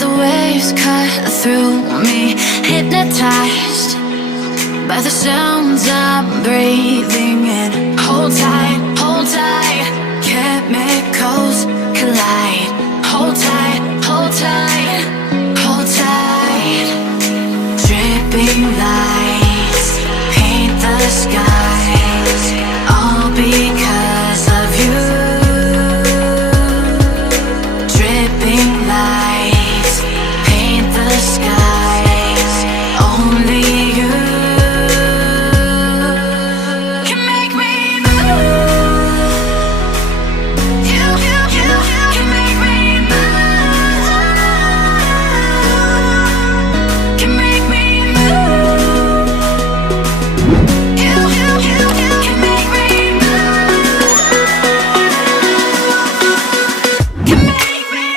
the waves cut through me, hypnotized by the sounds I'm breathing in. Hold tight, hold tight, chemicals collide. Hold tight, hold tight, hold tight. Dripping lights paint the sky.